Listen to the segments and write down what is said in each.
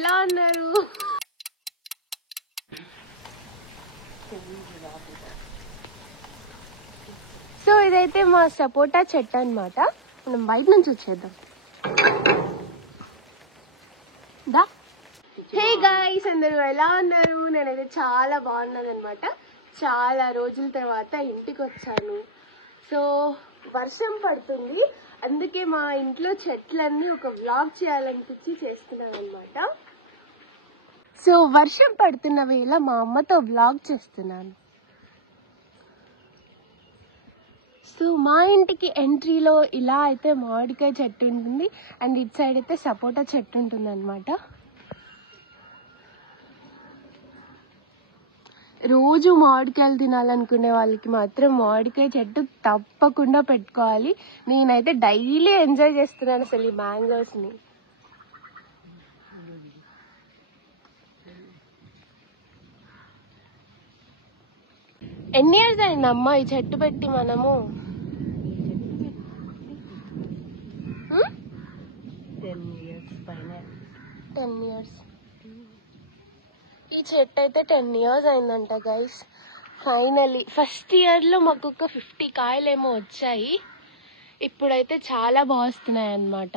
ఎలా ఉన్నారు? సో ఇదైతే మా సపోటా చెట్టు అన్నమాట. మనం బయట నుంచి వచ్చేద్దాం. హే గాయ్స్, అందరూ ఎలా ఉన్నారు? నేనైతే చాలా బాగున్నాను అనమాట. చాలా రోజుల తర్వాత ఇంటికి వచ్చాను. సో వర్షం పడుతుంది, అందుకే మా ఇంట్లో చెట్లన్నీ ఒక వ్లాగ్ చేయాలనిపించి చేస్తున్నాను అనమాట. సో వర్షం పడుతున్న వేళ మా అమ్మతో వ్లాగ్ చేస్తున్నాను. సో మా ఇంటికి ఎంట్రీలో ఇలా అయితే మామిడికాయ చెట్టు ఉంటుంది, అండ్ ఇటు సైడ్ అయితే సపోటా చెట్టు ఉంటుంది అనమాట. రోజు మామిడికాయలు తినాలనుకునే వాళ్ళకి మాత్రం మామిడికాయ చెట్టు తప్పకుండా పెట్టుకోవాలి. నేనైతే డైలీ ఎంజాయ్ చేస్తున్నాను అసలు ఈ మ్యాంగోస్ ని. ఎన్ని ఇయర్స్ అయిందమ్మా ఈ చెట్టు పెట్టి మనము? 10 years. ఈ చెట్టు అయితే 10 years అయిందంట గైస్. ఫైనలీ ఫస్ట్ ఇయర్ లో మాకు ఒక 50 కాయలేమో వచ్చాయి. ఇప్పుడైతే చాలా బాగా వస్తున్నాయి అన్నమాట.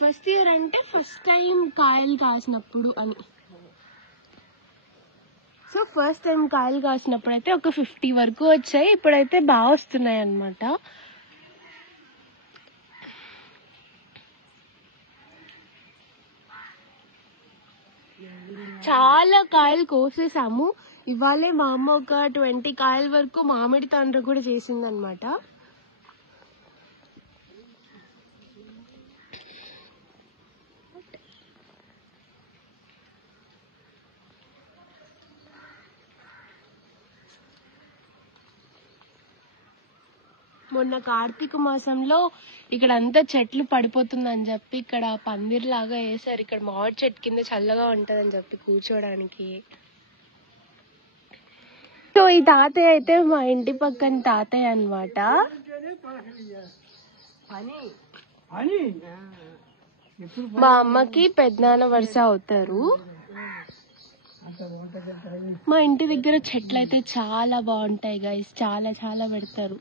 ఫస్ట్ ఇయర్ అంటే ఫస్ట్ టైం కాయలు కాసినప్పుడు అని. సో ఫస్ట్ టైం కాయలు కాసినప్పుడు అయితే ఒక 50 వరకు వచ్చాయి. ఇప్పుడైతే బాగా వస్తున్నాయి అన్నమాట. చాలా కాయలు కోసేసాము. ఇవాళే మా అమ్మ ఒక 20 కాయల వరకు మామిడి తాండ్ర కూడా చేసిందనమాట. మొన్న కార్తీక మాసంలో ఇక్కడ అంతా చెట్లు పడిపోతుందని చెప్పి ఇక్కడ పందిర్లాగా వేసారు. ఇక్కడ మామిడి చెట్టు కింద చల్లగా ఉంటదని చెప్పి కూర్చోడానికి. సో ఈ తాతయ్య అయితే మా ఇంటి పక్కన తాతయ్య అన్నమాట. మా అమ్మకి పెద్దనాన్న వరుస అవుతారు. మా ఇంటి దగ్గర చెట్లు అయితే చాలా బాగుంటాయి గైస్, చాలా చాలా పెడతారు.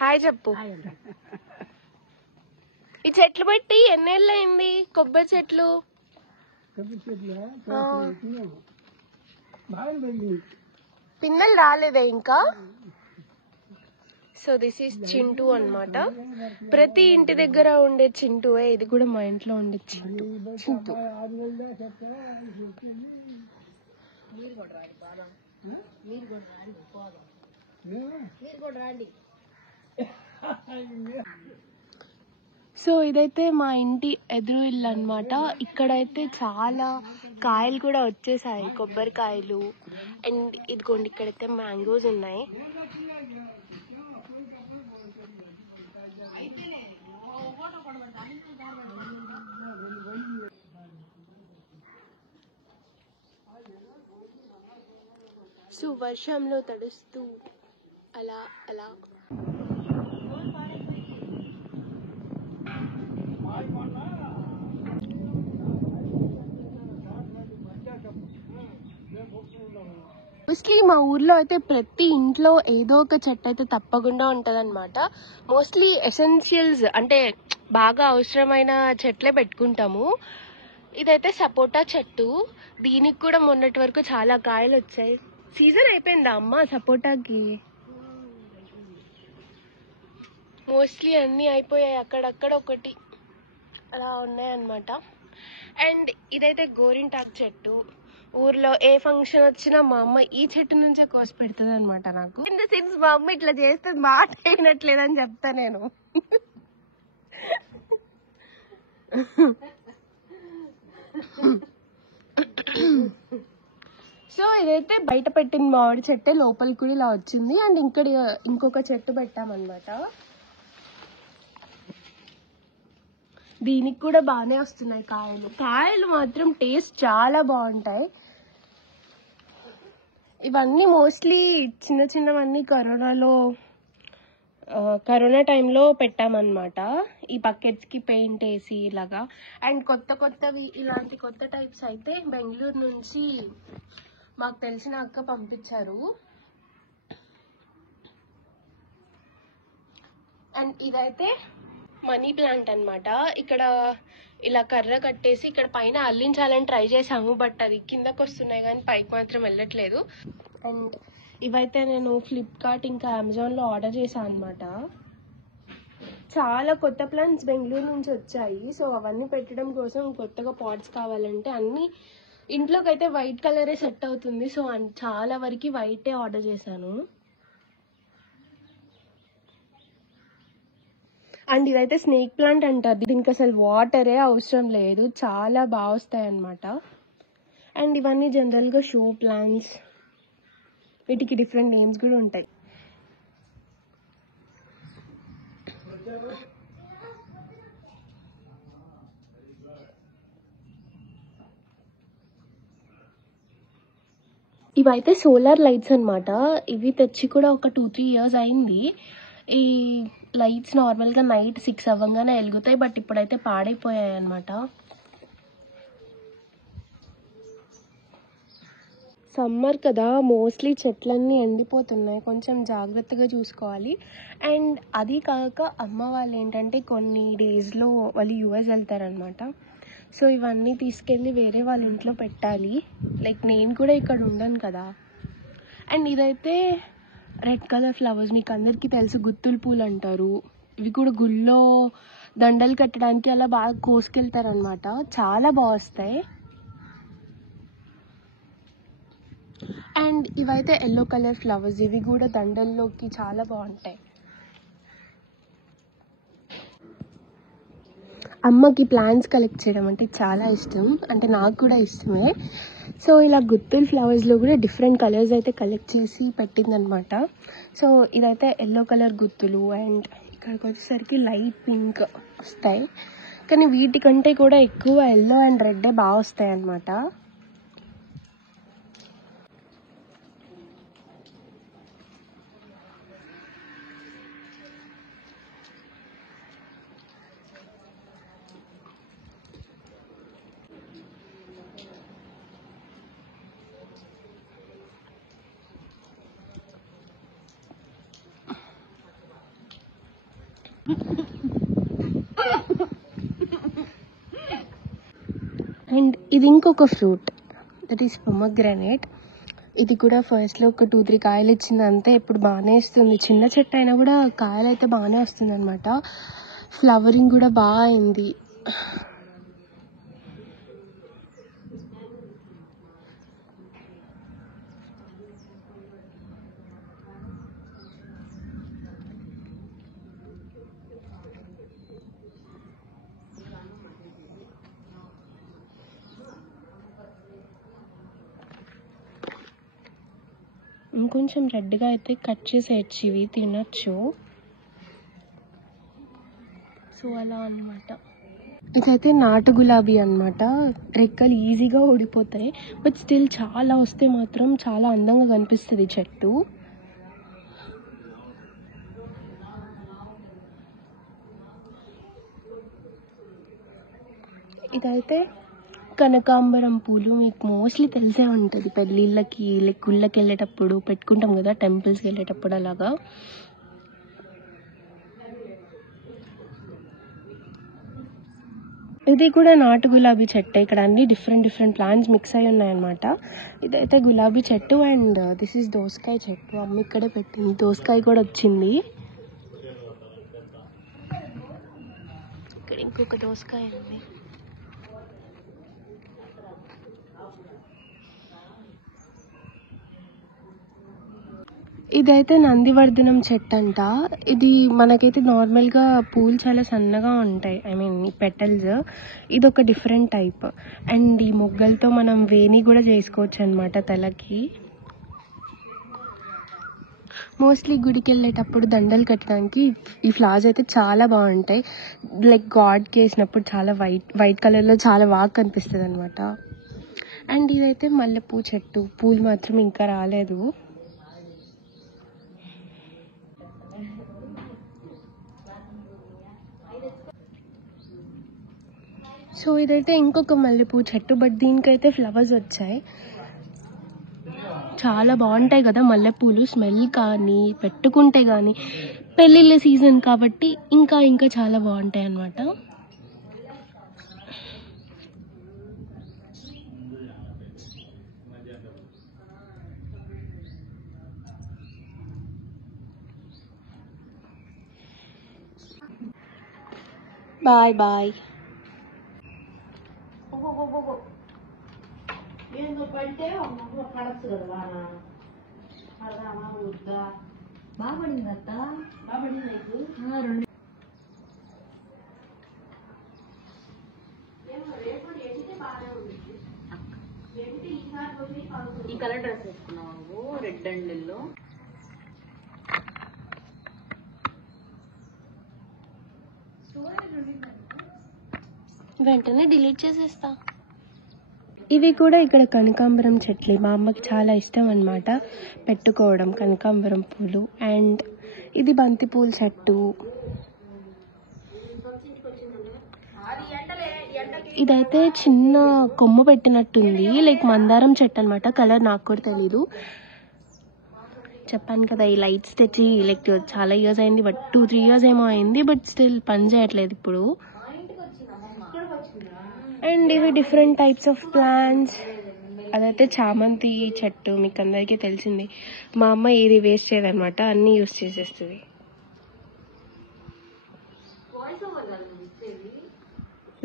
హాయ్ చెప్పు. ఈ చెట్లు పెట్టి ఎన్నేళ్ళు అయింది? కొబ్బరి చెట్లు పిందెలు రాలేదే ఇంకా. సో దిస్ ఈస్ చింటూ అన్నమాట. ప్రతి ఇంటి దగ్గర ఉండే చింటూవే ఇది కూడా మా ఇంట్లో ఉండే చింటూ. సో ఇదైతే మా ఇంటి ఎదురు ఇల్లు అన్నమాట. ఇక్కడైతే చాలా కాయలు కూడా వచ్చేసాయి, కొబ్బరికాయలు. అండ్ ఇదిగోండి ఇక్కడైతే మ్యాంగోస్ ఉన్నాయి. సో వర్షంలో తడుస్తూ అలా అలా మోస్ట్లీ మా ఊర్లో అయితే ప్రతి ఇంట్లో ఏదో ఒక చెట్టు అయితే తప్పకుండా ఉంటదన్నమాట. మోస్ట్లీ ఎసెన్షియల్స్ అంటే బాగా అవసరమైన చెట్లే పెట్టుకుంటాము. ఇదైతే సపోటా చెట్టు. దీనికి కూడా మొన్నటి వరకు చాలా కాయలు వచ్చాయి. సీజన్ అయిపోయిందా అమ్మ సపోటాకి? మోస్ట్లీ అన్ని అయిపోయాయి, అక్కడక్కడ ఒకటి అలా ఉన్నాయన్నమాట. అండ్ ఇదైతే గోరింటాకు చెట్టు. ఊర్లో ఏ ఫంక్షన్ వచ్చినా మా అమ్మ ఈ చెట్టు నుంచే కోసి పెడుతుంది అనమాట నాకు. ఇన్ ద సెన్స్ మా అమ్మ ఇట్లా చేస్తే మాట అయినట్లేదని చెప్తా నేను. సో ఇదైతే బయట పెట్టిన మామిడి చెట్టే, లోపలికి కూడా ఇలా వచ్చింది. అండ్ ఇక్కడ ఇంకొక చెట్టు పెట్టామన్నమాట. దీనికి కూడా బాగానే వస్తున్నాయి కాయలు. కాయలు మాత్రం టేస్ట్ చాలా బాగుంటాయి. ఇవన్నీ మోస్ట్లీ చిన్న చిన్నవన్నీ కరోనా టైంలో పెట్టామన్నమాట. ఈ బకెట్స్కి పెయింట్ వేసి ఇలాగా. అండ్ కొత్తవి ఇలాంటి కొత్త టైప్స్ అయితే బెంగళూరు నుంచి మాకు తెలిసిన అక్క పంపించారు. అండ్ ఇదైతే మనీ ప్లాంట్ అన్నమాట. ఇక్కడ ఇలా కర్ర కట్టేసి ఇక్కడ పైన అల్లించాలని ట్రై చేసాము, బట్ అది కిందకు వస్తున్నాయి కానీ పైకి మాత్రం వెళ్ళట్లేదు. అండ్ ఇవైతే నేను ఫ్లిప్కార్ట్ ఇంకా అమెజాన్లో ఆర్డర్ చేశాను అనమాట. చాలా కొత్త ప్లాంట్స్ బెంగళూరు నుంచి వచ్చాయి. సో అవన్నీ పెట్టడం కోసం కొత్తగా పాట్స్ కావాలంటే అన్నీ ఇంట్లోకి అయితే వైట్ కలరే సెట్ అవుతుంది. సో చాలా వరకు వైటే ఆర్డర్ చేశాను. అండ్ ఇదైతే స్నేక్ ప్లాంట్ అంటారు. దీనికి అసలు వాటరే అవసరం లేదు, చాలా బాగా వస్తాయి అన్నమాట. అండ్ ఇవన్నీ జనరల్గా షో ప్లాంట్స్, వీటికి డిఫరెంట్ నేమ్స్ కూడా ఉంటాయి. ఇవైతే సోలార్ లైట్స్ అన్నమాట. ఇవి తెచ్చి కూడా ఒక 2-3 years అయింది. ఈ లైట్స్ నార్మల్గా నైట్ 6 అవ్వగానే వెలుగుతాయి, బట్ ఇప్పుడైతే పాడైపోయాయి అన్నమాట. సమ్మర్ కదా, మోస్ట్లీ చెట్లన్నీ ఎండిపోతున్నాయి, కొంచెం జాగ్రత్తగా చూసుకోవాలి. అండ్ అది కాక అమ్మ వాళ్ళు ఏంటంటే కొన్ని డేస్లో వాళ్ళు US వెళ్తారనమాట. సో ఇవన్నీ తీసుకెళ్ళి వేరే వాళ్ళ ఇంట్లో పెట్టాలి. లైక్ నేను కూడా ఇక్కడ ఉండను కదా. అండ్ ఇదైతే రెడ్ కలర్ ఫ్లవర్స్, మీకు అందరికీ తెలుసు గుత్తుల పూలు అంటారు. ఇవి కూడా గుళ్ళో దండలు కట్టడానికి అలా బాగా కోసుకెళ్తారనమాట. చాలా బాగా వస్తాయి. అండ్ ఇవైతే ఎల్లో కలర్ ఫ్లవర్స్, ఇవి కూడా దండల్లోకి చాలా బాగుంటాయి. అమ్మకి ప్లాంట్స్ కలెక్ట్ చేయడం అంటే చాలా ఇష్టం, అంటే నాకు కూడా ఇష్టమే. సో ఇలా గుత్తుల ఫ్లవర్స్లో కూడా డిఫరెంట్ కలర్స్ అయితే కలెక్ట్ చేసి పెట్టిందనమాట. సో ఇదైతే ఎల్లో కలర్ గుత్తులు. అండ్ ఇక్కడికి వచ్చేసరికి లైట్ పింక్ వస్తాయి, కానీ వీటికంటే కూడా ఎక్కువ ఎల్లో అండ్ రెడ్డే బాగా వస్తాయి అన్నమాట. అండ్ ఇది ఇంకొక ఫ్రూట్, దట్ ఈస్ పొమగ్రానేట్. ఇది కూడా ఫస్ట్లో ఒక 2-3 కాయలు ఇచ్చింది అంతే. ఇప్పుడు బాగానే ఇస్తుంది, చిన్న చెట్టు అయినా కూడా కాయలు అయితే బాగానే వస్తుంది అనమాట. ఫ్లవరింగ్ కూడా బాగా అయింది. ఇంకొంచెం రెడ్గా అయితే కట్ చేసేయచ్చు, ఇవి తినచ్చు. సో అలా అన్నమాట. ఇదైతే నాటు గులాబీ అన్నమాట. రెక్కలు ఈజీగా ఊడిపోతాయి, బట్ స్టిల్ చాలా వస్తే మాత్రం చాలా అందంగా కనిపిస్తుంది చెట్టు. ఇదైతే కనకాంబరం పూలు, మీకు మోస్ట్లీ తెలిసే ఉంటుంది. పెళ్ళిళ్ళకి లైక్ గుళ్ళకి వెళ్ళేటప్పుడు పెట్టుకుంటాం కదా, టెంపుల్స్కి వెళ్ళేటప్పుడు అలాగా. ఇది కూడా నాటు గులాబీ చెట్టు. ఇక్కడ అన్ని డిఫరెంట్ ప్లాంట్స్ మిక్స్ అయి ఉన్నాయన్నమాట. ఇదైతే గులాబీ చెట్టు. అండ్ దిస్ ఈస్ దోసకాయ చెట్టు. అమ్మ ఇక్కడే పెట్టింది, దోసకాయ కూడా వచ్చింది. ఇక్కడ ఇంకొక దోసకాయ ఉంది. ఇదైతే నందివర్ధనం చెట్టు అంట. ఇది మనకైతే నార్మల్గా పూలు చాలా సన్నగా ఉంటాయి, ఐ మీన్ పెటల్స్. ఇది ఒక డిఫరెంట్ టైప్. అండ్ ఈ మొగ్గలతో మనం వేణి కూడా చేసుకోవచ్చు అనమాట తలకి. మోస్ట్లీ గుడికి వెళ్ళేటప్పుడు దండలు కట్టడానికి ఈ ఫ్లవర్స్ అయితే చాలా బాగుంటాయి. లైక్ గాడ్కి వేసినప్పుడు చాలా వైట్ కలర్లో చాలా బాగా కనిపిస్తుంది అనమాట. అండ్ ఇదైతే మల్లెపూ చెట్టు, పూలు మాత్రం ఇంకా రాలేదు. సో ఇదైతే ఇంకొక మల్లెపూ చెట్టు, బట్ దీనికైతే ఫ్లవర్స్ వచ్చాయి. చాలా బాగుంటాయి కదా మల్లెపూలు, స్మెల్ కానీ పెట్టుకుంటే కానీ. పెళ్ళిళ్ళ సీజన్ కాబట్టి ఇంకా ఇంకా చాలా బాగుంటాయి అన్నమాట. Bye bye. ఈ కలర్ డ్రెస్ వేసుకున్నావు, రెడ్ అండ్ ఎల్లో. వెంటనే డిలీట్ చేసేస్తా. ఇవి కూడా ఇక్కడ కనకాంబరం చెట్లు, మా అమ్మకి చాలా ఇష్టం అన్నమాట పెట్టుకోవడం కనకాంబరం పూలు. అండ్ ఇది బంతి పూల చెట్టు. ఇదైతే చిన్న కొమ్మ పెట్టినట్టుంది, లైక్ మందారం చెట్టు అనమాట. కలర్ నాకు కూడా తెలీదు. చెప్పాను కదా ఈ లైట్స్ తెచ్చి లైక్ చాలా ఇయర్స్ అయింది, బట్ 2-3 years ఏమో అయింది, బట్ స్టిల్ పని చేయట్లేదు ఇప్పుడు. అండ్ ఇవి డిఫరెంట్ టైప్స్ ఆఫ్ ప్లాంట్స్. అదైతే చామంతి చెట్టు, మీకు అందరికీ తెలిసింది. మా అమ్మ ఏది వేస్ట్ చేయదనమాట, అన్నీ యూస్ చేసేస్తుంది.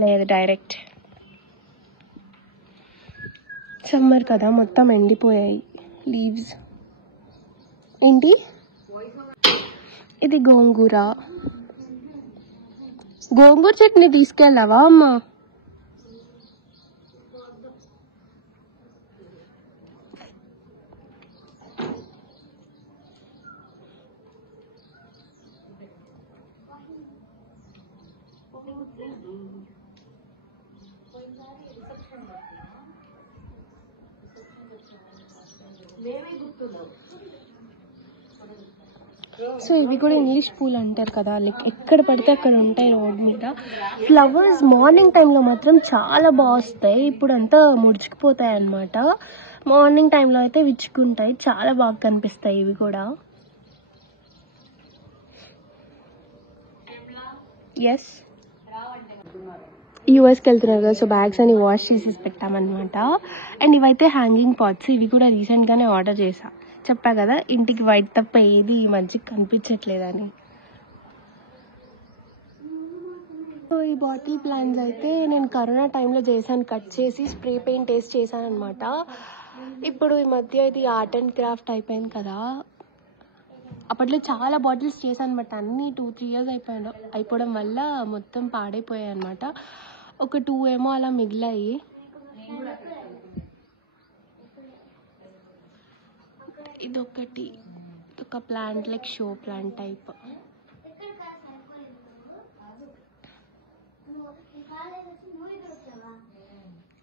లేదు, డైరెక్ట్. సమ్మర్ కదా, మొత్తం ఎండిపోయాయి లీవ్స్. ఏంటి ఇది? గోంగూర. గోంగూర చట్నీ తీసుకెళ్ళావా అమ్మ? సో ఇవి కూడా ఇంగ్లీష్ పూలు అంటారు కదా, లైక్ ఎక్కడ పడితే అక్కడ ఉంటాయి రోడ్ మీద. ఫ్లవర్స్ మార్నింగ్ టైంలో మాత్రం చాలా బాగా వస్తాయి, ఇప్పుడు అంతా ముడుచుకుపోతాయి అన్నమాట. మార్నింగ్ టైంలో అయితే విచ్చుకుంటాయి, చాలా బాగా కనిపిస్తాయి ఇవి కూడా. ఎస్, యూఎస్కి వెళ్తున్నారు కదా, సో బ్యాగ్స్ అని వాష్ చేసేసి పెట్టామన్నమాట. అండ్ ఇవైతే హ్యాంగింగ్ పాట్స్, ఇవి కూడా రీసెంట్గానే ఆర్డర్ చేసా. చెప్పా కదా ఇంటికి వైట్ తప్ప ఏది ఈ మధ్య కనిపించట్లేదని. సో ఈ బాటిల్ ప్లాంట్స్ అయితే నేను కరోనా టైంలో చేశాను, కట్ చేసి స్ప్రే పెయింట్ వేసి చేశాను అనమాట. ఇప్పుడు ఈ మధ్య ఇది ఆర్ట్ అండ్ క్రాఫ్ట్ అయిపోయింది కదా, అప్పట్లో చాలా బాటిల్స్ చేశాను, బట్ అన్నీ 2-3 years అయిపోవడం వల్ల మొత్తం పాడైపోయాయి అనమాట. ఒక 2 ఏమో అలా మిగిలాయి. ఇదొకటి, ఒక plant like show plant type.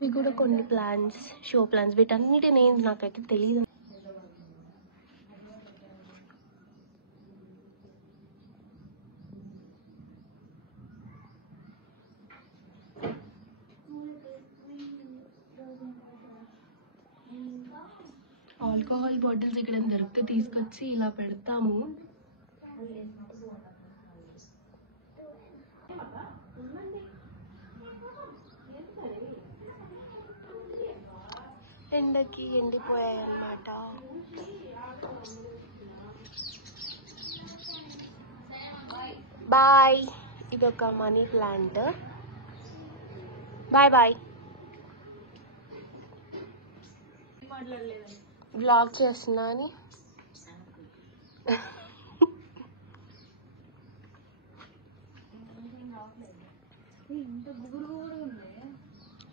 ఇవి కూడా కొన్ని ప్లాంట్స్, షో ప్లాంట్స్. వీటన్నిటి నేమ్స్ నాకైతే తెలియదు. ఆల్కహాల్ బాటిల్స్ ఇక్కడ దొరికితే తీసుకొచ్చి ఇలా పెడతాము. ఎండకి ఎండిపోయాయి అన్నమాట. బాయ్. ఇదొక money plant. Bye bye. Vlog చేస్తున్నా అని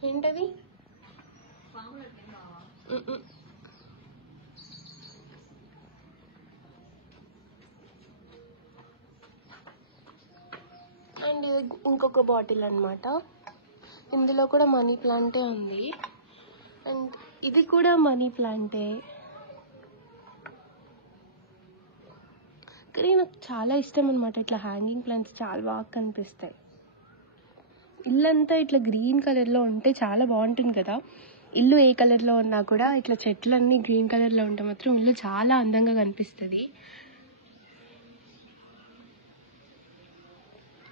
ఏంటది? అండ్ ఇది ఇంకొక బాటిల్ అన్నమాట. ఇందులో కూడా మనీ ప్లాంటే ఉంది. అండ్ ఇది కూడా మనీ ప్లాంటే, కానీ నాకు చాలా ఇష్టం అనమాట. ఇట్లా హ్యాంగింగ్ ప్లాంట్స్ చాలా బాగా కనిపిస్తాయి. ఇల్లంతా ఇట్లా గ్రీన్ కలర్లో ఉంటే చాలా బాగుంటుంది కదా. ఇల్లు ఏ కలర్లో ఉన్నా కూడా ఇట్లా చెట్లన్నీ గ్రీన్ కలర్లో ఉంటే మాత్రం ఇల్లు చాలా అందంగా కనిపిస్తుంది.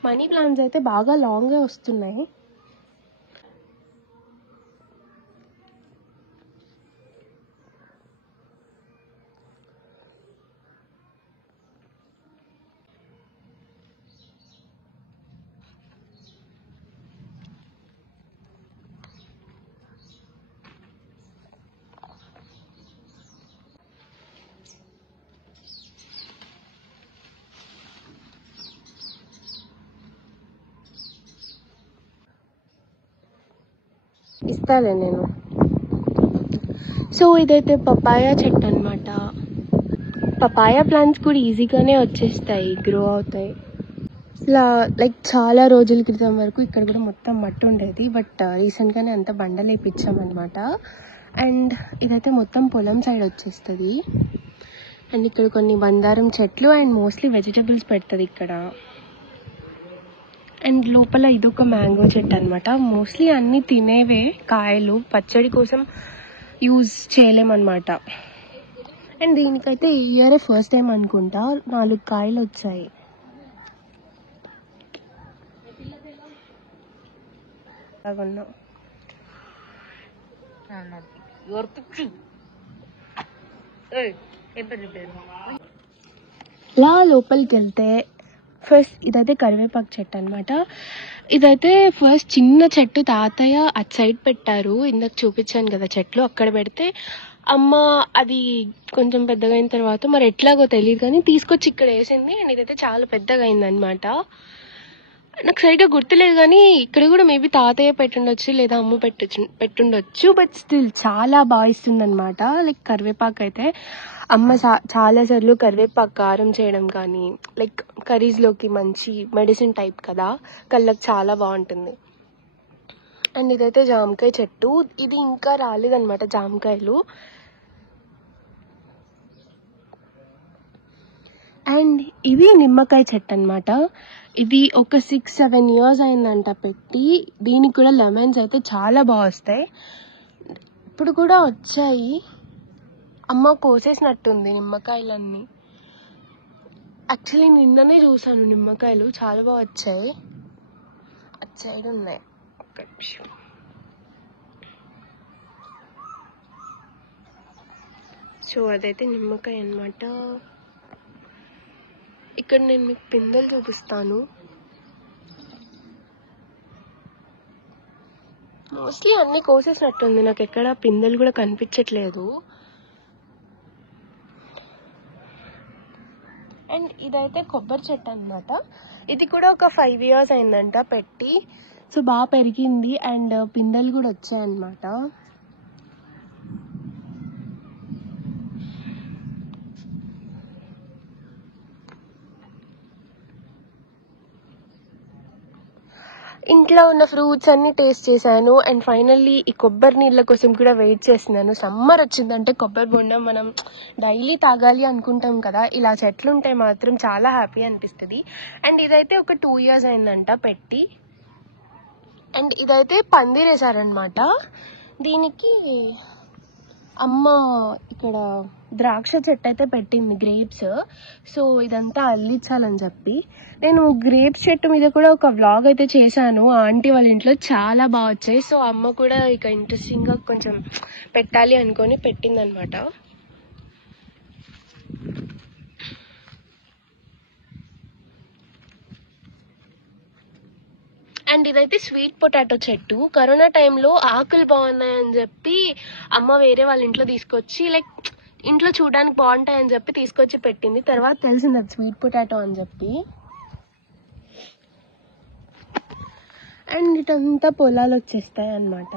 మనీ ప్లాంట్స్ అయితే బాగా లాంగ్గా వస్తున్నాయి. ఇస్తాలే నేను. సో ఇదైతే పపాయ చెట్టు అనమాట. పపాయ ప్లాంట్స్ కూడా ఈజీగానే వచ్చేస్తాయి, గ్రో అవుతాయి. ఇలా లైక్ చాలా రోజుల క్రితం వరకు ఇక్కడ కూడా మొత్తం మట్టి ఉండేది, బట్ రీసెంట్గానే అంతా బండలు వేయించామన్నమాట. అండ్ ఇదైతే మొత్తం పొలం సైడ్ వచ్చేస్తుంది. అండ్ ఇక్కడ కొన్ని బందారం చెట్లు అండ్ మోస్ట్లీ వెజిటబుల్స్ పెడుతుంది ఇక్కడ. అండ్ లోపల ఇదొక మ్యాంగో చెట్టు అనమాట. మోస్ట్లీ అన్నీ తినేవే కాయలు, పచ్చడి కోసం యూజ్ చేయలేమన్నమాట. అండ్ దీనికైతే ఈ ఇయరే ఫస్ట్ టైం అనుకుంటా 4 కాయలు వచ్చాయి. ఇలా లోపలికి వెళ్తే ఫస్ట్ ఇదైతే కరివేపాకు చెట్టు అనమాట. ఇదైతే ఫస్ట్ చిన్న చెట్టు తాతయ్య అటు సైడ్ పెట్టారు, ఇందాక చూపించాను కదా చెట్లు, అక్కడ పెడితే అమ్మ అది కొంచెం పెద్దగా అయిన తర్వాత మరి ఎట్లాగో తెలియదు కానీ తీసుకొచ్చి ఇక్కడ వేసింది. అండ్ ఇదైతే చాలా పెద్దగా అయిందనమాట. నాకు సరిగ్గా గుర్తులేదు కానీ ఇక్కడ కూడా మేబీ తాతయ్య పెట్టుండొచ్చు లేదా అమ్మ పెట్టుండొచ్చు, బట్ స్టిల్ చాలా బాగా ఇస్తుంది అనమాట. లైక్ కరివేపాకు అయితే అమ్మ చాలా సార్లు కరివేపాకు కారం చేయడం కానీ, లైక్ కర్రీస్లోకి మంచి మెడిసిన్ టైప్ కదా, కళ్ళకి చాలా బాగుంటుంది. అండ్ ఇదైతే జామకాయ చెట్టు, ఇది ఇంకా రాలేదన్నమాట జామకాయలు. అండ్ ఇది నిమ్మకాయ చెట్టు అనమాట. ఇది ఒక 6-7 years అయిందంట పెట్టి. దీనికి కూడా లెమన్స్ అయితే చాలా బాగా వస్తాయి. ఇప్పుడు కూడా వచ్చాయి, అమ్మ కోసేసినట్టుంది నిమ్మకాయలన్నీ. యాక్చువల్లీ నిన్ననే చూసాను నిమ్మకాయలు, చాలా బాగా వచ్చాయి. అటు సైడ్ ఉన్నాయి. సో అదైతే నిమ్మకాయ అన్నమాట. ఇక్కడ నేను మీకు పిందెలు చూపిస్తాను. మోస్ట్లీ అన్ని కోసేసినట్టుంది, నాకు ఎక్కడ పిందెలు కూడా కనిపించట్లేదు. అండ్ ఇదైతే కొబ్బరి చెట్టు అనమాట. ఇది కూడా ఒక 5 years అయిందంట పెట్టి. సో బాగా పెరిగింది అండ్ పిందెలు కూడా వచ్చాయన్నమాట. ఇంట్లో ఉన్న ఫ్రూట్స్ అన్ని టేస్ట్ చేశాను. అండ్ ఫైనల్లీ ఈ కొబ్బరి నీళ్ళ కోసం కూడా వెయిట్ చేస్తున్నాను. సమ్మర్ వచ్చిందంటే కొబ్బరి బొండం మనం డైలీ తాగాలి అనుకుంటాం కదా, ఇలా చెట్లు ఉంటే మాత్రం చాలా హ్యాపీ అనిపిస్తుంది. అండ్ ఇదైతే ఒక 2 years అయిందంట పెట్టి. అండ్ ఇదైతే పందిరేశారనమాట. దీనికి అమ్మ ఇక్కడ ద్రాక్ష చెట్టు అయితే పెట్టింది, గ్రేప్స్. సో ఇదంతా అల్లించాలని చెప్పి నేను గ్రేప్స్ చెట్టు మీద కూడా ఒక వ్లాగ్ అయితే చేశాను. ఆంటీ వాళ్ళ ఇంట్లో చాలా బాగా వచ్చాయి. సో అమ్మ కూడా ఇక ఇంట్రెస్టింగ్గా కొంచెం పెట్టాలి అనుకొని పెట్టిందనమాట. అండ్ ఇదైతే స్వీట్ పొటాటో చెట్టు. కరోనా టైంలో ఆకులు బాగున్నాయని చెప్పి అమ్మ వేరే వాళ్ళ ఇంట్లో తీసుకొచ్చి, లైక్ ఇంట్లో చూడడానికి బాగుంటాయని చెప్పి తీసుకొచ్చి పెట్టింది. తర్వాత తెలిసింది అది స్వీట్ పొటాటో అని చెప్పి. అండ్ ఇటంతా పొలాలు వచ్చేస్తాయి అన్నమాట.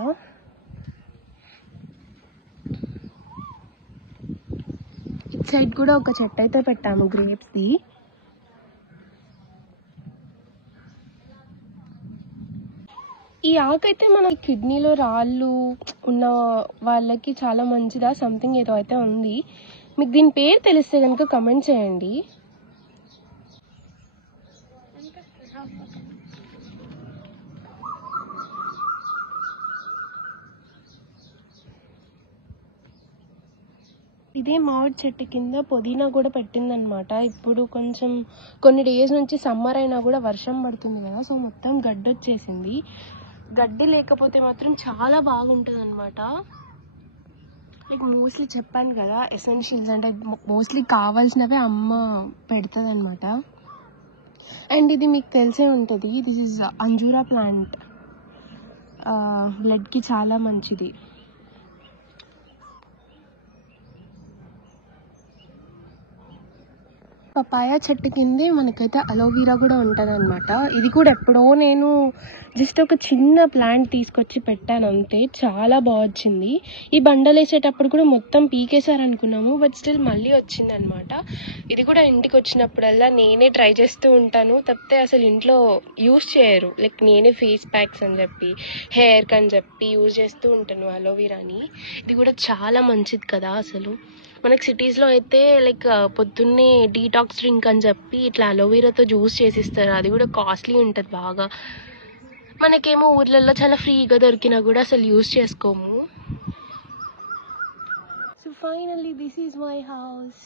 ఇటు సైడ్ కూడా ఒక చెట్టు అయితే పెట్టాము గ్రేప్స్ది. ఈ ఆకైతే మన కిడ్నీలో రాళ్ళు ఉన్న వాళ్ళకి చాలా మంచిదా సంథింగ్ ఏదో అయితే ఉంది. మీకు దీని పేరు తెలిస్తే కనుక కమెంట్ చేయండి. ఇదే మామిడి చెట్టు కింద పుదీనా కూడా పెట్టిందనమాట. ఇప్పుడు కొంచెం కొన్ని డేస్ నుంచి సమ్మర్ అయినా కూడా వర్షం పడుతుంది కదా, సో మొత్తం గడ్డి వచ్చేసింది. గడ్డి లేకపోతే మాత్రం చాలా బాగుంటుంది అనమాట. లైక్ మోస్ట్లీ చెప్పాను కదా, ఎసెన్షియల్స్ అంటే మోస్ట్లీ కావాల్సినవే అమ్మ పెడుతుంది అనమాట. అండ్ ఇది మీకు తెలిసే ఉంటుంది, దిస్ ఇస్ అంజూరా ప్లాంట్. బ్లడ్కి చాలా మంచిది. పపాయ చెట్టు కిందే మనకైతే అలోవీరా కూడా ఉంటుంది అనమాట. ఇది కూడా ఎప్పుడో నేను జస్ట్ ఒక చిన్న ప్లాంట్ తీసుకొచ్చి పెట్టాను అంతే, చాలా బాగా వచ్చింది. ఈ బండలు వేసేటప్పుడు కూడా మొత్తం పీకేశారు అనుకున్నాము, బట్ స్టిల్ మళ్ళీ వచ్చింది అనమాట. ఇది కూడా ఇంటికి వచ్చినప్పుడల్లా నేనే ట్రై చేస్తూ ఉంటాను, తప్పితే అసలు ఇంట్లో యూజ్ చేయరు. లైక్ నేనే ఫేస్ ప్యాక్స్ అని చెప్పి హెయిర్కి అని చెప్పి యూజ్ చేస్తూ ఉంటాను అలోవీరాని. ఇది కూడా చాలా మంచిది కదా అసలు. మనకి సిటీస్లో అయితే లైక్ పొద్దున్నే డీటాక్స్ డ్రింక్ అని చెప్పి ఇట్లా అలోవీరాతో జ్యూస్ చేసిస్తారు, అది కూడా కాస్ట్లీ ఉంటుంది బాగా. మనకేమో ఊర్లలో చాలా ఫ్రీగా దొరికినా కూడా అసలు యూజ్ చేసుకోము. So finally this is my house.